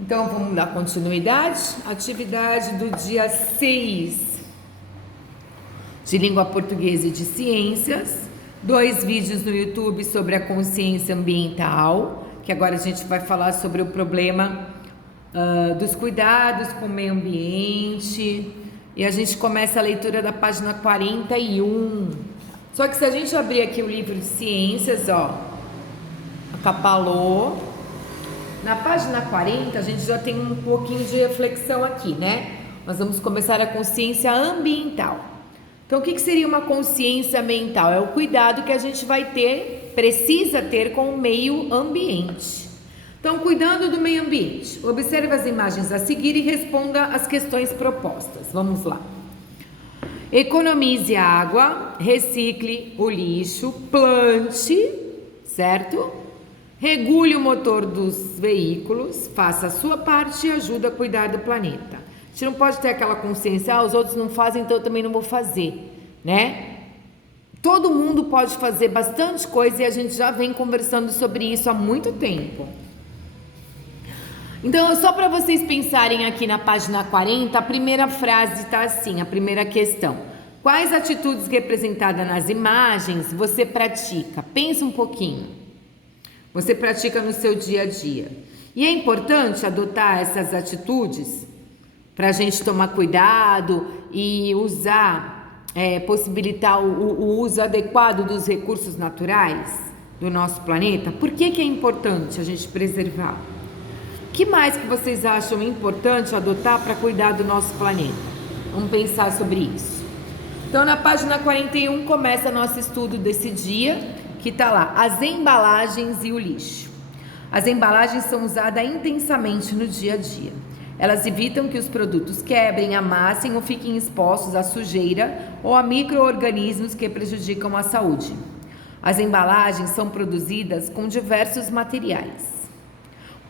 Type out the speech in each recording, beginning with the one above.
Então, vamos dar continuidade. Atividade do dia 6 de Língua Portuguesa e de Ciências. 2 vídeos no YouTube sobre a consciência ambiental, que agora a gente vai falar sobre o problema dos cuidados com o meio ambiente. E a gente começa a leitura da página 41. Só que se a gente abrir aqui o livro de ciências, ó, a Capalô, na página 40 a gente já tem um pouquinho de reflexão aqui, né? Nós vamos começar a consciência ambiental. Então, o que seria uma consciência ambiental? É o cuidado que a gente vai ter, precisa ter com o meio ambiente. Então, cuidando do meio ambiente. Observe as imagens a seguir e responda as questões propostas. Vamos lá. Economize água, recicle o lixo, plante, certo? Regule o motor dos veículos, faça a sua parte e ajude a cuidar do planeta. A gente não pode ter aquela consciência, os outros não fazem, então eu também não vou fazer, né? Todo mundo pode fazer bastante coisa e a gente já vem conversando sobre isso há muito tempo. Então, só para vocês pensarem aqui na página 40, a primeira frase está assim, a primeira questão. Quais atitudes representadas nas imagens você pratica? Pensa um pouquinho. Você pratica no seu dia a dia. E é importante adotar essas atitudes para a gente tomar cuidado e usar, possibilitar o uso adequado dos recursos naturais do nosso planeta. Por que é importante a gente preservar? O que mais que vocês acham importante adotar para cuidar do nosso planeta? Vamos pensar sobre isso. Então, na página 41 começa nosso estudo desse dia, que está lá, as embalagens e o lixo. As embalagens são usadas intensamente no dia a dia. Elas evitam que os produtos quebrem, amassem ou fiquem expostos à sujeira ou a micro-organismos que prejudicam a saúde. As embalagens são produzidas com diversos materiais.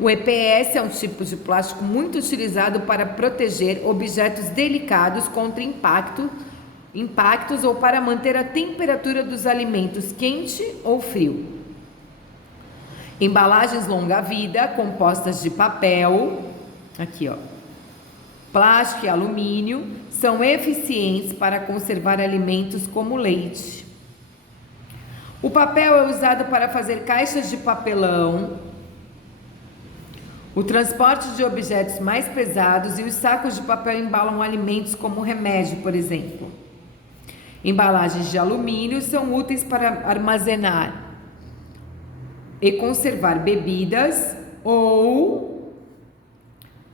O EPS é um tipo de plástico muito utilizado para proteger objetos delicados contra impactos ou para manter a temperatura dos alimentos quente ou frio. Embalagens longa-vida, compostas de papel, aqui ó, plástico e alumínio, são eficientes para conservar alimentos como leite. O papel é usado para fazer caixas de papelão, o transporte de objetos mais pesados e os sacos de papel embalam alimentos como remédio, por exemplo. Embalagens de alumínio são úteis para armazenar e conservar bebidas ou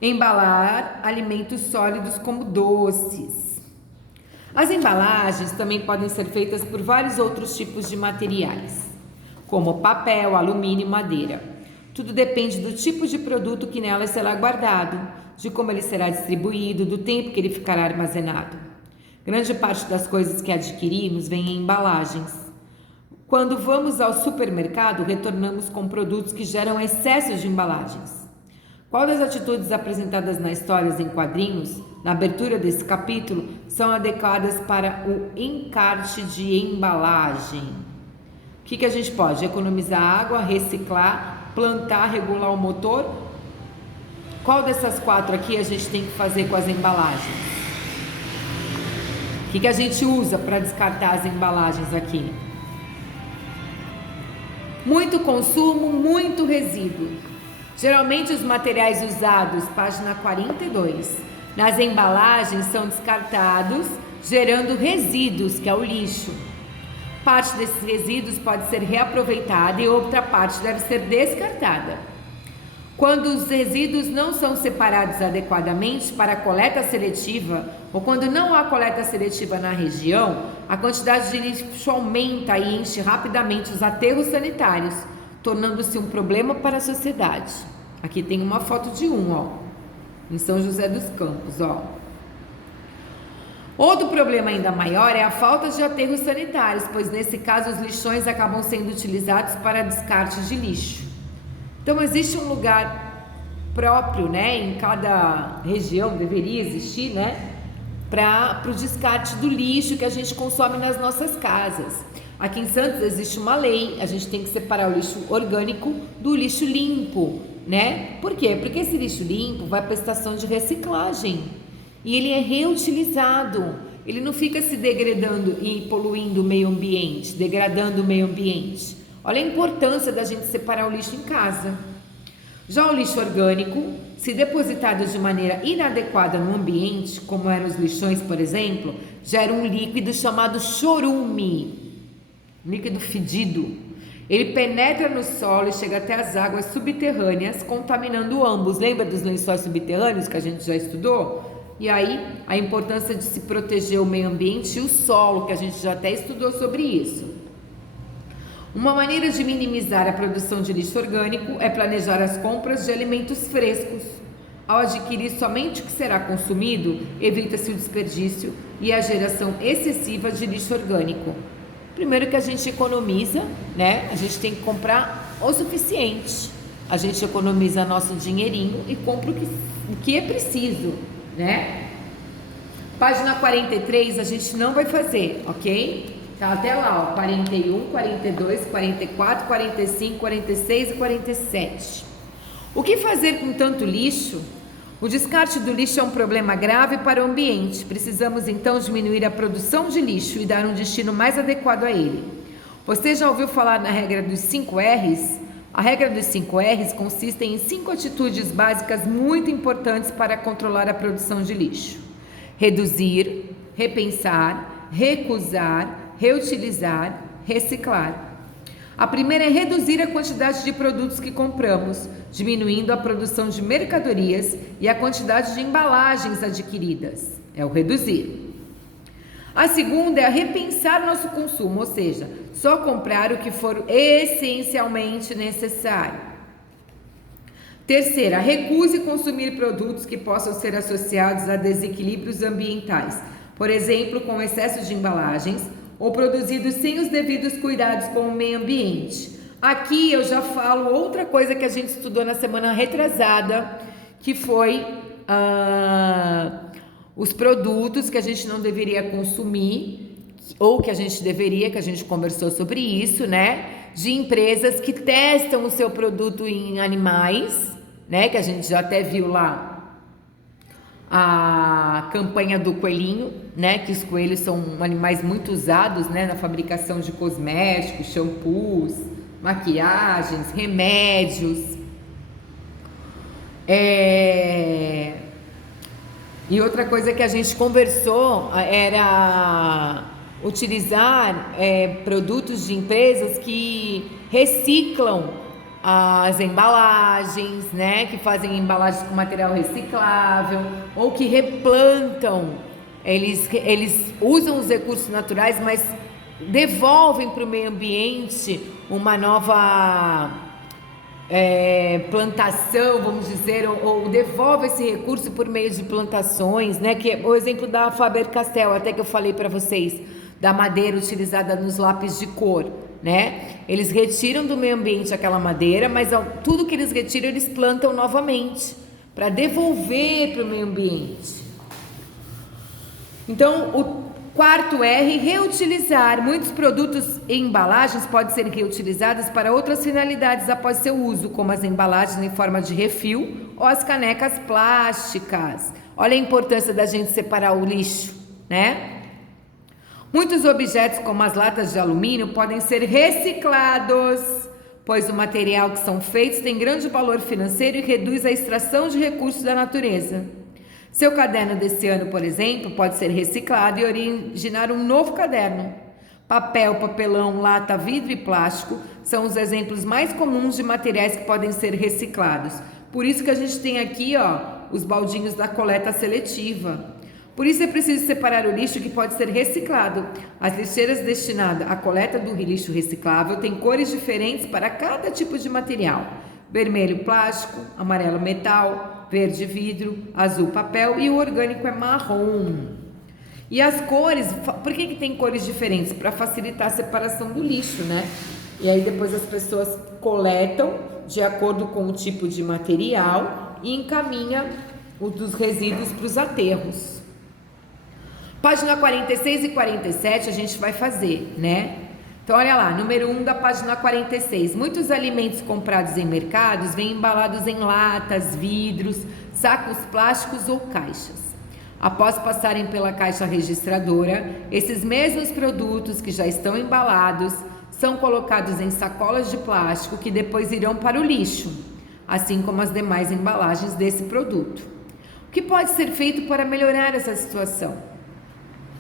embalar alimentos sólidos como doces. As embalagens também podem ser feitas por vários outros tipos de materiais, como papel, alumínio e madeira. Tudo depende do tipo de produto que nela será guardado, de como ele será distribuído, do tempo que ele ficará armazenado. Grande parte das coisas que adquirimos vem em embalagens. Quando vamos ao supermercado, retornamos com produtos que geram excessos de embalagens. Qual das atitudes apresentadas nas histórias em quadrinhos, na abertura desse capítulo, são adequadas para o encarte de embalagem? O que a gente pode? Economizar água, reciclar, plantar, regular o motor? Qual dessas 4 aqui a gente tem que fazer com as embalagens? O que a gente usa para descartar as embalagens aqui? Muito consumo, muito resíduo. Geralmente os materiais usados, página 42, nas embalagens são descartados, gerando resíduos, que é o lixo. Parte desses resíduos pode ser reaproveitada e outra parte deve ser descartada. Quando os resíduos não são separados adequadamente para a coleta seletiva, ou quando não há coleta seletiva na região, a quantidade de lixo aumenta e enche rapidamente os aterros sanitários, tornando-se um problema para a sociedade. Aqui tem uma foto de em São José dos Campos, Outro problema ainda maior é a falta de aterros sanitários, pois nesse caso os lixões acabam sendo utilizados para descarte de lixo. Então existe um lugar próprio, né, em cada região, deveria existir, né, para o descarte do lixo que a gente consome nas nossas casas. Aqui em Santos existe uma lei, a gente tem que separar o lixo orgânico do lixo limpo, né? Por quê? Porque esse lixo limpo vai para a estação de reciclagem e ele é reutilizado, ele não fica se degradando e poluindo o meio ambiente, degradando o meio ambiente. Olha a importância da gente separar o lixo em casa. Já o lixo orgânico, se depositado de maneira inadequada no ambiente, como eram os lixões, por exemplo, gera um líquido chamado chorume, líquido fedido. Ele penetra no solo e chega até as águas subterrâneas, contaminando ambos. Lembra dos lençóis subterrâneos que a gente já estudou? E aí, a importância de se proteger o meio ambiente e o solo, que a gente já até estudou sobre isso. Uma maneira de minimizar a produção de lixo orgânico é planejar as compras de alimentos frescos. Ao adquirir somente o que será consumido, evita-se o desperdício e a geração excessiva de lixo orgânico. Primeiro que a gente economiza, né? A gente tem que comprar o suficiente. A gente economiza nosso dinheirinho e compra o que é preciso, né? Página 43 a gente não vai fazer, ok? Tá até lá, ó, 41, 42, 44, 45, 46 e 47. O que fazer com tanto lixo? O descarte do lixo é um problema grave para o ambiente. Precisamos então diminuir a produção de lixo e dar um destino mais adequado a ele. Você já ouviu falar na regra dos 5 R's? A regra dos 5 R's consiste em 5 atitudes básicas muito importantes para controlar a produção de lixo: reduzir, repensar, recusar, reutilizar, reciclar. A primeira é reduzir a quantidade de produtos que compramos, diminuindo a produção de mercadorias e a quantidade de embalagens adquiridas. É o reduzir. A segunda é repensar nosso consumo, ou seja, só comprar o que for essencialmente necessário. Terceira, recuse consumir produtos que possam ser associados a desequilíbrios ambientais, por exemplo, com excesso de embalagens, ou produzidos sem os devidos cuidados com o meio ambiente. Aqui eu já falo outra coisa que a gente estudou na semana retrasada, que foi os produtos que a gente não deveria consumir, ou que a gente deveria, que a gente conversou sobre isso, né? De empresas que testam o seu produto em animais, né? Que a gente já até viu lá a campanha do coelhinho, né? Que os coelhos são animais muito usados, né? Na fabricação de cosméticos, shampoos, maquiagens, remédios. E outra coisa que a gente conversou era utilizar produtos de empresas que reciclam as embalagens, né? Que fazem embalagens com material reciclável ou que replantam. Eles usam os recursos naturais, mas devolvem para o meio ambiente uma nova plantação, vamos dizer, ou devolve esse recurso por meio de plantações, né? Que é o exemplo da Faber-Castell, até que eu falei para vocês, da madeira utilizada nos lápis de cor, né? Eles retiram do meio ambiente aquela madeira, mas tudo que eles retiram, eles plantam novamente para devolver para o meio ambiente. Então, o quarto R, reutilizar. Muitos produtos e embalagens podem ser reutilizados para outras finalidades após seu uso, como as embalagens em forma de refil ou as canecas plásticas. Olha a importância da gente separar o lixo, né? Muitos objetos, como as latas de alumínio, podem ser reciclados, pois o material que são feitos tem grande valor financeiro e reduz a extração de recursos da natureza. Seu caderno desse ano, por exemplo, pode ser reciclado e originar um novo caderno. Papel, papelão, lata, vidro e plástico são os exemplos mais comuns de materiais que podem ser reciclados. Por isso que a gente tem aqui, ó, os baldinhos da coleta seletiva. Por isso é preciso separar o lixo que pode ser reciclado. As lixeiras destinadas à coleta do lixo reciclável têm cores diferentes para cada tipo de material. Vermelho, plástico; amarelo, metal; verde, vidro; azul, papel, e o orgânico é marrom. E as cores, por que tem cores diferentes? Para facilitar a separação do lixo, né? E aí depois as pessoas coletam de acordo com o tipo de material e encaminha os resíduos para os aterros. Página 46 e 47 a gente vai fazer, né? Então, olha lá, número 1 da página 46. Muitos alimentos comprados em mercados vêm embalados em latas, vidros, sacos plásticos ou caixas. Após passarem pela caixa registradora, esses mesmos produtos que já estão embalados são colocados em sacolas de plástico que depois irão para o lixo, assim como as demais embalagens desse produto. O que pode ser feito para melhorar essa situação?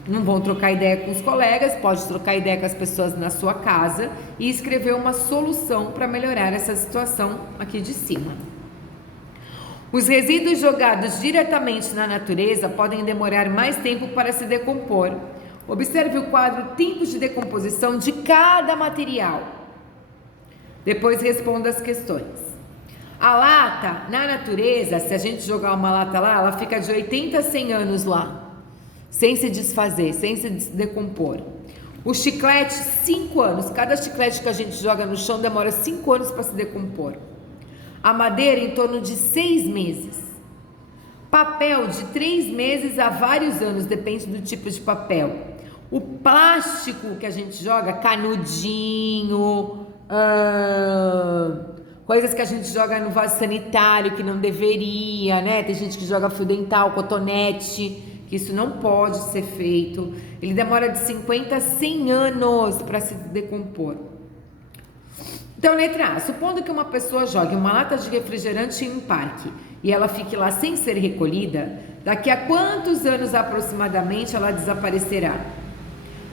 Não vão trocar ideia com os colegas, pode trocar ideia com as pessoas na sua casa e escrever uma solução para melhorar essa situação aqui de cima. Os resíduos jogados diretamente na natureza podem demorar mais tempo para se decompor. Observe o quadro Tempos de decomposição de cada material. Depois responda as questões. A lata, na natureza, se a gente jogar uma lata lá, ela fica de 80 a 100 anos lá, sem se desfazer, sem se decompor. O chiclete, 5 anos. Cada chiclete que a gente joga no chão demora 5 anos para se decompor. A madeira, em torno de 6 meses. Papel, de 3 meses a vários anos, depende do tipo de papel. O plástico que a gente joga, canudinho, coisas que a gente joga no vaso sanitário que não deveria, né? Tem gente que joga fio dental, cotonete, que isso não pode ser feito. Ele demora de 50 a 100 anos para se decompor. Então, letra A. Supondo que uma pessoa jogue uma lata de refrigerante em um parque e ela fique lá sem ser recolhida, daqui a quantos anos aproximadamente ela desaparecerá?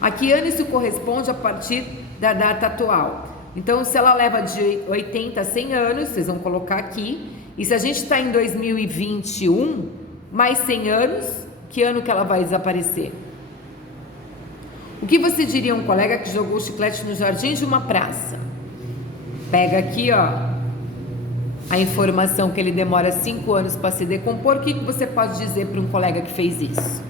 A que ano isso corresponde a partir da data atual? Então, se ela leva de 80 a 100 anos, vocês vão colocar aqui. E se a gente está em 2021, mais 100 anos, que ano que ela vai desaparecer? O que você diria a um colega que jogou chiclete no jardim de uma praça? Pega aqui, ó, a informação que ele demora 5 anos para se decompor. O que você pode dizer para um colega que fez isso?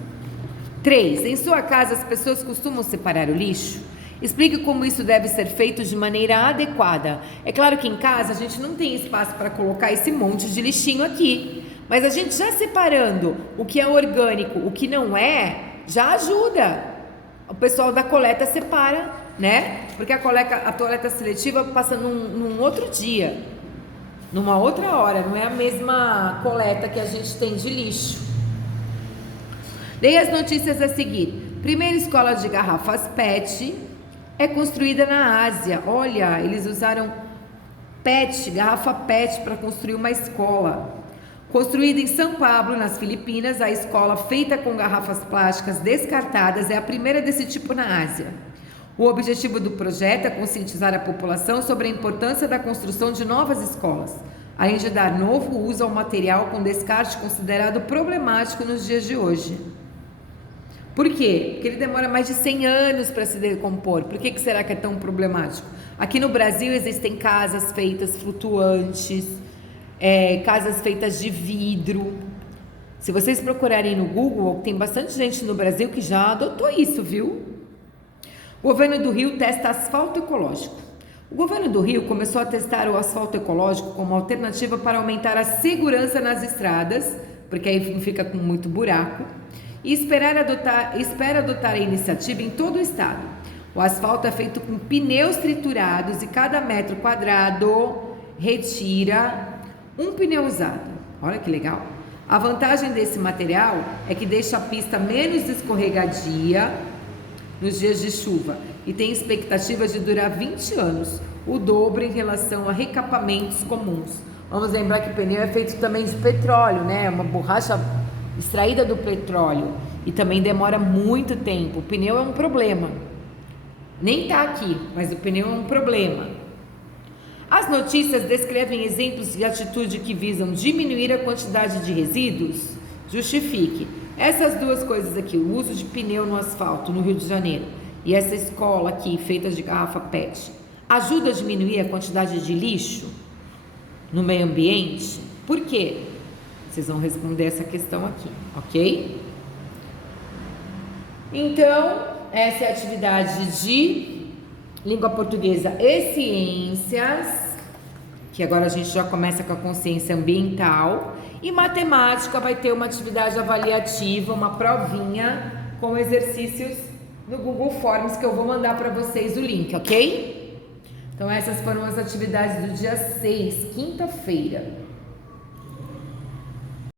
3. Em sua casa, as pessoas costumam separar o lixo? Explique como isso deve ser feito de maneira adequada. É claro que em casa a gente não tem espaço para colocar esse monte de lixinho aqui, mas a gente já separando o que é orgânico, o que não é, já ajuda. O pessoal da coleta separa, né? Porque a coleta seletiva passa num outro dia, numa outra hora, não é a mesma coleta que a gente tem de lixo. Leia as notícias a seguir. Primeira escola de garrafas PET é construída na Ásia. Olha, eles usaram PET, garrafa PET, para construir uma escola. Construída em São Paulo, nas Filipinas, a escola feita com garrafas plásticas descartadas é a primeira desse tipo na Ásia. O objetivo do projeto é conscientizar a população sobre a importância da construção de novas escolas, além de dar novo uso ao material com descarte considerado problemático nos dias de hoje. Por quê? Porque ele demora mais de 100 anos para se decompor. Por que será que é tão problemático? Aqui no Brasil existem casas feitas flutuantes, casas feitas de vidro. Se vocês procurarem no Google, tem bastante gente no Brasil que já adotou isso, viu? O governo do Rio testa asfalto ecológico. O governo do Rio começou a testar o asfalto ecológico como alternativa para aumentar a segurança nas estradas, porque aí não fica com muito buraco, e espera adotar a iniciativa em todo o estado. O asfalto é feito com pneus triturados e cada metro quadrado retira um pneu usado. Olha que legal. A vantagem desse material é que deixa a pista menos escorregadia nos dias de chuva e tem expectativa de durar 20 anos, o dobro em relação a recapamentos comuns. Vamos lembrar que o pneu é feito também de petróleo, né? Uma borracha extraída do petróleo e também demora muito tempo. O pneu é um problema. Nem tá aqui, mas o pneu é um problema. As notícias descrevem exemplos de atitude que visam diminuir a quantidade de resíduos? Justifique. Essas duas coisas aqui, o uso de pneu no asfalto no Rio de Janeiro e essa escola aqui feita de garrafa PET, ajuda a diminuir a quantidade de lixo no meio ambiente? Por quê? Vocês vão responder essa questão aqui, ok? Então, essa é a atividade de língua portuguesa e ciências, que agora a gente já começa com a consciência ambiental. E matemática vai ter uma atividade avaliativa, uma provinha com exercícios no Google Forms, que eu vou mandar para vocês o link, ok? Então essas foram as atividades do dia 6, quinta-feira.